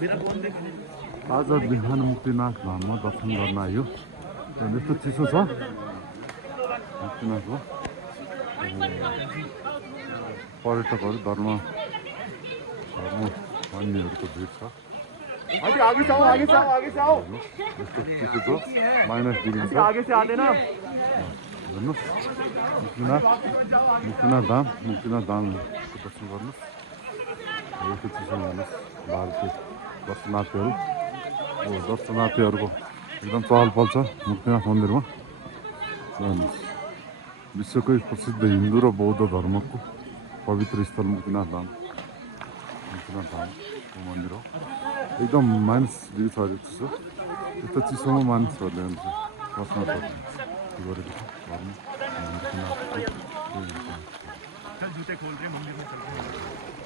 आज बिहान मुक्तिनाथ धाममा दर्शन गर्न आयो यस्तो चिसो छ मुक्तिनाथको पर्यटकहरू धर्म मान्नेहरूको भिड छ आगे से आओ आगे से आओ आगे से आओ यस्तो चिसो छ माइनस डिग्री छ आगे से आते ना हेर्नुहोस् मुक्तिनाथ धाम दर्शन गर्नुहोस् यस्तो चिसो हेर्नुहोस् भारतीय दर्शनार्थीहरूको एकदम चहल पहल छ मुक्तिनाथ मन्दिरमा हेर्नुहोस् विश्वकै प्रसिद्ध हिन्दू र बौद्ध धर्मको पवित्र स्थल मुक्तिनाथ धामको मन्दिर हो एकदम मानिस डिग्री छ अरे चिसो यस्तो चिसोमा मानिसहरूले बस्न सक्छ गरेको छ घरमा जूते खोल रहे मंदिर में चल रहे